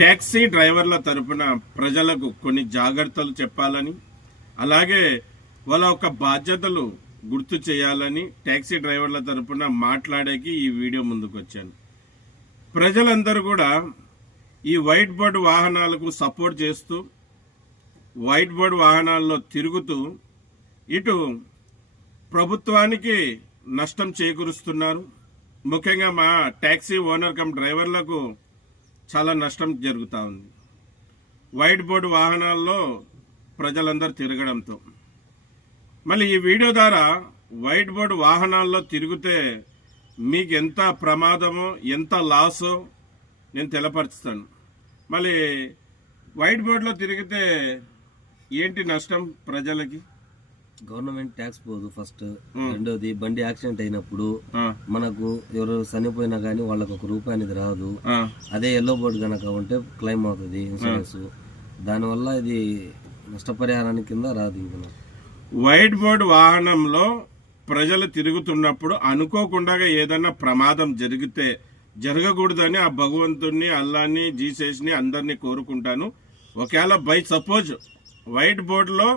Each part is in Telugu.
ట్యాక్సీ డ్రైవర్ల తరపున ప్రజలకు కొన్ని జాగ్రత్తలు చెప్పాలని, అలాగే వాళ్ళ యొక్క బాధ్యతలు గుర్తు చేయాలని ట్యాక్సీ డ్రైవర్ల తరపున మాట్లాడేకి ఈ వీడియో ముందుకు వచ్చాను. ప్రజలందరూ కూడా ఈ వైట్ బోర్డు వాహనాలకు సపోర్ట్ చేస్తూ వైట్ బోర్డు వాహనాల్లో తిరుగుతూ ఇటు ప్రభుత్వానికి నష్టం చేకూరుస్తున్నారు. ముఖ్యంగా మా ట్యాక్సీ ఓనర్ కమ్ డ్రైవర్లకు చాలా నష్టం జరుగుతూ ఉంది వైట్ బోర్డు వాహనాల్లో ప్రజలందరూ తిరగడంతో. మళ్ళీ ఈ వీడియో ద్వారా వైట్ బోర్డు వాహనాల్లో తిరిగితే మీకు ఎంత ప్రమాదమో ఎంత లాసో నేను తెలపరుస్తాను. మళ్ళీ వైట్ బోర్డులో తిరిగితే ఏంటి నష్టం ప్రజలకి? గవర్నమెంట్ ట్యాక్స్ పోదు ఫస్ట్. రెండోది బండి యాక్సిడెంట్ అయినప్పుడు మనకు ఎవరు చనిపోయినా గానీ వాళ్ళకు ₹1 అనేది రాదు. అదే ఎల్లో బోర్డు కనుక ఉంటే క్లెయిమ్ అవుతుంది ఇన్సూరెన్స్. దానివల్ల ఇది నష్టపరిహారానికి కింద రాదు. ఇంకా వైట్ బోర్డు వాహనంలో ప్రజలు తిరుగుతున్నప్పుడు అనుకోకుండా ఏదైనా ప్రమాదం జరిగితే జరగకూడదని ఆ భగవంతుణ్ణి, అల్లాని, జీసస్ని అందరినీ కోరుకుంటాను. ఒకవేళ బై సపోజ్ వైట్ బోర్డులో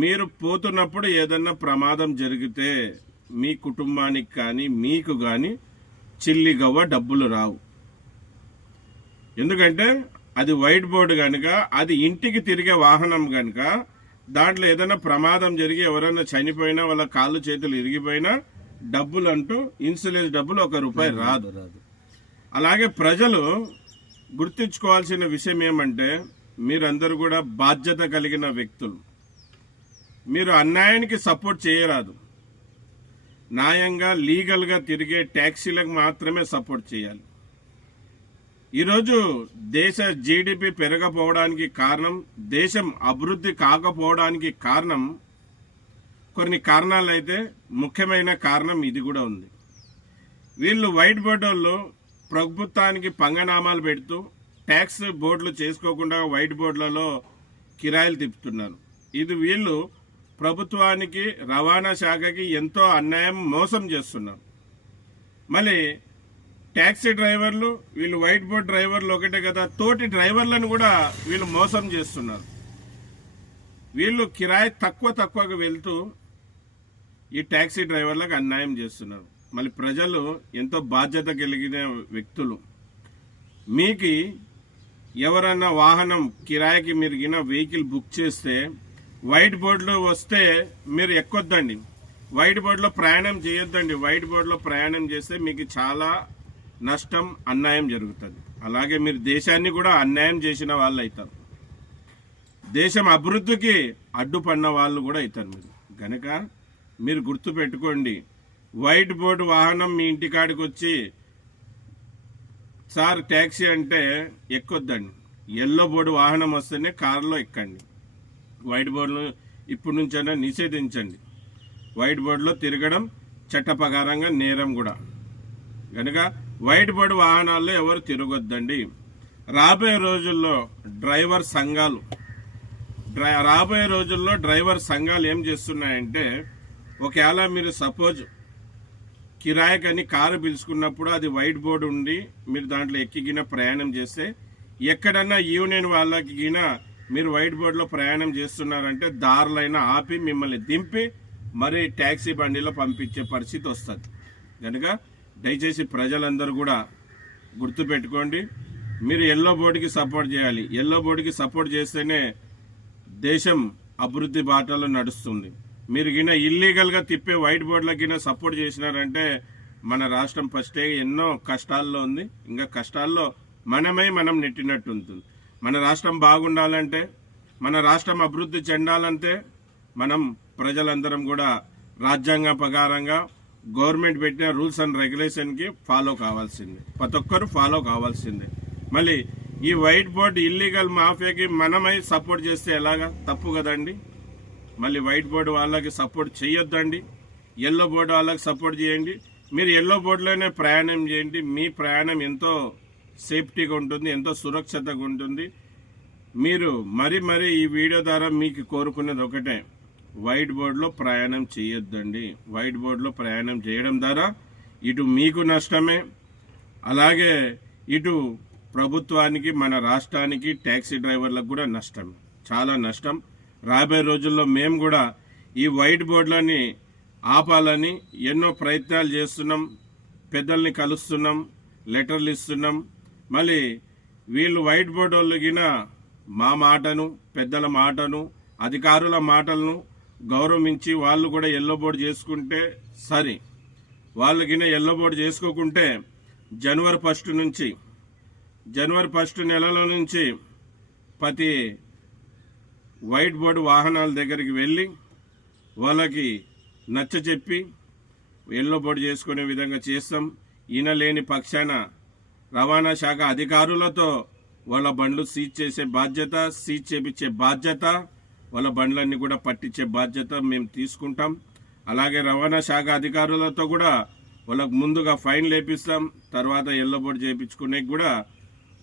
మీరు పోతున్నప్పుడు ఏదన్నా ప్రమాదం జరిగితే మీ కుటుంబానికి కానీ మీకు కానీ చిల్లిగవ్వ డబ్బులు రావు. ఎందుకంటే అది వైట్ బోర్డు కనుక, అది ఇంటికి తిరిగే వాహనం కనుక దాంట్లో ఏదైనా ప్రమాదం జరిగి ఎవరైనా చనిపోయినా వాళ్ళ కాళ్ళు చేతులు ఇరిగిపోయినా డబ్బులు అంటూ ఇన్సూరెన్స్ డబ్బులు ₹1 రాదు. అలాగే ప్రజలు గుర్తుంచుకోవాల్సిన విషయం ఏమంటే, మీరందరూ కూడా బాధ్యత కలిగిన వ్యక్తులు. మీరు అన్యాయానికి సపోర్ట్ చేయరాదు. న్యాయంగా లీగల్గా తిరిగే ట్యాక్సీలకు మాత్రమే సపోర్ట్ చేయాలి. ఈరోజు దేశ జీడిపి పెరగపోవడానికి కారణం, దేశం అభివృద్ధి కాకపోవడానికి కారణం కొన్ని కారణాలు అయితే ముఖ్యమైన కారణం ఇది కూడా ఉంది. వీళ్ళు వైట్ బోర్డు వాళ్ళు ప్రభుత్వానికి పంగనామాలు పెడుతూ ట్యాక్స్ బోర్డులు చేసుకోకుండా వైట్ బోర్డులలో కిరాయిలు తిప్పుతున్నారు. ఇది వీళ్ళు ప్రభుత్వానికి, రవాణా శాఖకి ఎంతో అన్యాయం, మోసం చేస్తున్నారు. మళ్ళీ ట్యాక్సీ డ్రైవర్లు వీళ్ళు వైట్ బోర్డు డ్రైవర్లు ఒకటే కదా, తోటి డ్రైవర్లను కూడా వీళ్ళు మోసం చేస్తున్నారు. వీళ్ళు కిరాయి తక్కువగా వెళ్తూ ఈ ట్యాక్సీ డ్రైవర్లకు అన్యాయం చేస్తున్నారు. మళ్ళీ ప్రజలు ఎంతో బాధ్యత కలిగిన వ్యక్తులు. మీకు ఎవరన్నా వాహనం కిరాయికి మీరు వెహికల్ బుక్ చేస్తే వైట్ బోర్డులో వస్తే మీరు ఎక్కొద్దండి, వైట్ బోర్డులో ప్రయాణం చేయొద్దండి. వైట్ బోర్డులో ప్రయాణం చేస్తే మీకు చాలా నష్టం, అన్యాయం జరుగుతుంది. అలాగే మీరు దేశాన్ని కూడా అన్యాయం చేసిన వాళ్ళు అవుతారు. దేశం అభివృద్ధికి అడ్డుపడిన వాళ్ళు కూడా అవుతారు మీరు. కనుక మీరు గుర్తు పెట్టుకోండి, వైట్ బోర్డు వాహనం మీ ఇంటికాడికి వచ్చి సార్ ట్యాక్సీ అంటే ఎక్కొద్దండి. ఎల్లో బోర్డు వాహనం వస్తేనే కారులో ఎక్కండి. వైట్ బోర్డులో ఇప్పటి నుంచైనా నిషేధించండి. వైట్ బోర్డులో తిరగడం చట్టప్రకారంగా నేరం కూడా. కనుక వైట్ బోర్డు వాహనాల్లో ఎవరు తిరగొద్దండి. రాబోయే రోజుల్లో డ్రైవర్ సంఘాలు ఏం చేస్తున్నాయంటే, ఒకవేళ మీరు సపోజ్ కిరాయికని కారు పిలుచుకున్నప్పుడు అది వైట్ బోర్డు ఉండి మీరు దాంట్లో ఎక్కిగిన ప్రయాణం చేస్తే, ఎక్కడన్నా యూనియన్ వాళ్ళకి గిన మీరు వైట్ బోర్డులో ప్రయాణం చేస్తున్నారంటే దారులైనా ఆపి మిమ్మల్ని దింపి మరి ట్యాక్సీ బండిలో పంపించే పరిస్థితి వస్తుంది. కనుక దయచేసి ప్రజలందరూ కూడా గుర్తుపెట్టుకోండి, మీరు ఎల్లో బోర్డుకి సపోర్ట్ చేయాలి. ఎల్లో బోర్డుకి సపోర్ట్ చేస్తేనే దేశం అభివృద్ధి బాటలో నడుస్తుంది. మీరు గిన ఇల్లీగల్గా తిప్పే వైట్ బోర్డులకు గిన సపోర్ట్ చేసినారంటే మన రాష్ట్రం ఫస్టే ఎన్నో కష్టాల్లో ఉంది. ఇంకా కష్టాల్లో మనం నెట్టినట్టు ఉంటుంది. మన రాష్ట్రం బాగుండాలంటే, మన రాష్ట్రం అభివృద్ధి చెందాలంటే మనం ప్రజలందరం కూడా రాజ్యాంగ ప్రకారంగా గవర్నమెంట్ పెట్టిన రూల్స్ అండ్ రెగ్యులేషన్కి ఫాలో కావాల్సిందే. ప్రతి ఒక్కరు ఫాలో కావాల్సిందే. మళ్ళీ ఈ వైట్ బోర్డు ఇల్లీగల్ మాఫియాకి మనమై సపోర్ట్ చేస్తే ఎలాగా? తప్పు కదండి. మళ్ళీ వైట్ బోర్డు వాళ్ళకి సపోర్ట్ చేయొద్దండి, ఎల్లో బోర్డు వాళ్ళకి సపోర్ట్ చేయండి. మీరు ఎల్లో బోర్డులోనే ప్రయాణం చేయండి. మీ ప్రయాణం ఎంతో సేఫ్టీగా ఉంటుంది, ఎంతో సురక్షితంగా ఉంటుంది. మీరు మరి ఈ వీడియో ద్వారా మీకు కోరుకునేది ఒకటే, వైట్ బోర్డులో ప్రయాణం చేయొద్దండి. వైట్ బోర్డులో ప్రయాణం చేయడం ద్వారా ఇటు మీకు నష్టమే, అలాగే ఇటు ప్రభుత్వానికి, మన రాష్ట్రానికి, ట్యాక్సీ డ్రైవర్లకు కూడా నష్టం, చాలా నష్టం. రాబోయే రోజుల్లో మేము కూడా ఈ వైట్ బోర్డులని ఆపాలని ఎన్నో ప్రయత్నాలు చేస్తున్నాం. పెద్దల్ని కలుస్తున్నాం, లెటర్లు ఇస్తున్నాం. మళ్ళీ వీళ్ళు వైట్ బోర్డు వాళ్ళు గిన మా మాటను, పెద్దల మాటను, అధికారుల మాటలను గౌరవించి వాళ్ళు కూడా ఎల్లో బోర్డు చేసుకుంటే సరే. వాళ్ళు గిన ఎల్లో బోర్డు చేసుకోకుంటే జనవరి 1 నెలలో నుంచి ప్రతి వైట్ బోర్డు వాహనాల దగ్గరికి వెళ్ళి వాళ్ళకి నచ్చచెప్పి ఎల్లో బోర్డు చేసుకునే విధంగా చేస్తాం. ఈయన లేని పక్షాన రవాణా శాఖ అధికారులతో వాళ్ళ బండ్లు సీజ్ చేసే బాధ్యత, సీజ్ చేపించే బాధ్యత, వాళ్ళ బండ్లన్నీ కూడా పట్టించే బాధ్యత మేము తీసుకుంటాం. అలాగే రవాణా శాఖ అధికారులతో కూడా వాళ్ళకు ముందుగా ఫైన్ లేపిస్తాం. తర్వాత ఎల్లో బోర్డు చేయించుకునే కూడా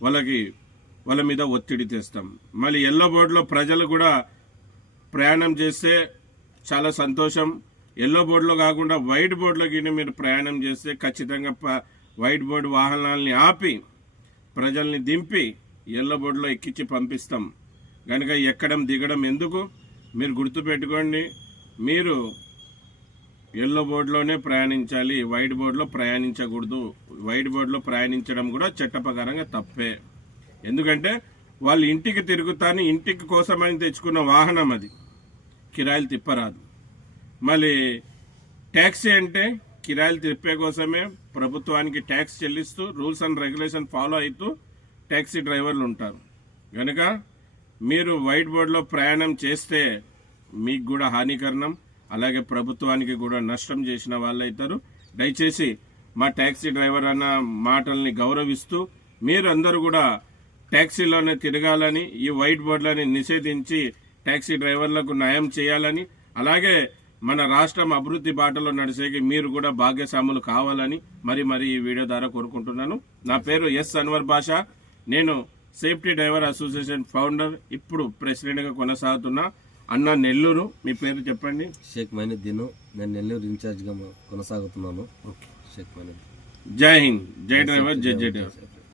వాళ్ళ మీద ఒత్తిడి తెస్తాం. మళ్ళీ ఎల్లో బోర్డులో ప్రజలు కూడా ప్రయాణం చేస్తే చాలా సంతోషం. ఎల్లో బోర్డులో కాకుండా వైట్ బోర్డులోకి మీరు ప్రయాణం చేస్తే ఖచ్చితంగా వైట్ బోర్డు వాహనాలని ఆపి ప్రజల్ని దింపి ఎల్లో బోర్డులో ఎక్కించి పంపిస్తాం. కనుక ఎక్కడం దిగడం ఎందుకు, మీరు గుర్తుపెట్టుకోండి. మీరు ఎల్లో బోర్డులోనే ప్రయాణించాలి, వైట్ బోర్డులో ప్రయాణించకూడదు. వైట్ బోర్డులో ప్రయాణించడం కూడా చట్టప్రకారంగా తప్పే. ఎందుకంటే వాళ్ళు ఇంటికి తిరుగుతాను, ఇంటికి కోసమని తెచ్చుకున్న వాహనం అది, కిరాయిలు తిప్పరాదు. మళ్ళీ ట్యాక్సీ అంటే కిరాయిలు తిప్పే కోసమే ప్రభుత్వానికి ట్యాక్స్ చెల్లిస్తూ రూల్స్ అండ్ రెగ్యులేషన్ ఫాలో అవుతూ ట్యాక్సీ డ్రైవర్లు ఉంటారు. కనుక మీరు వైట్ బోర్డులో ప్రయాణం చేస్తే మీకు కూడా హానికరణం, అలాగే ప్రభుత్వానికి కూడా నష్టం చేసిన వాళ్ళు అవుతారు. దయచేసి మా ట్యాక్సీ డ్రైవర్ అన్న మాటల్ని గౌరవిస్తూ మీరు అందరూ కూడా ట్యాక్సీలోనే తిరగాలని, ఈ వైట్ బోర్డులని నిషేధించి ట్యాక్సీ డ్రైవర్లకు న్యాయం చేయాలని, అలాగే మన రాష్ట్రం అభివృద్ధి బాటలో నడిచేకి మీరు కూడా భాగ్యస్వాములు కావాలని మరి ఈ వీడియో ద్వారా కోరుకుంటున్నాను. నా పేరు ఎస్ అన్వర్ బాషా. నేను సేఫ్టీ డ్రైవర్ అసోసియేషన్ ఫౌండర్, ఇప్పుడు ప్రెసిడెంట్గా కొనసాగుతున్నా. అన్న నెల్లూరు, మీ పేరు చెప్పండి. షేక్ మైనుద్దీన్, నేను నెల్లూరు ఇన్ఛార్జ్గా కొనసాగుతున్నాను. ఓకే, షేక్ మైనుద్దీన్. జై హింద్, జై డ్రైవర్, జై డ్రైవర్.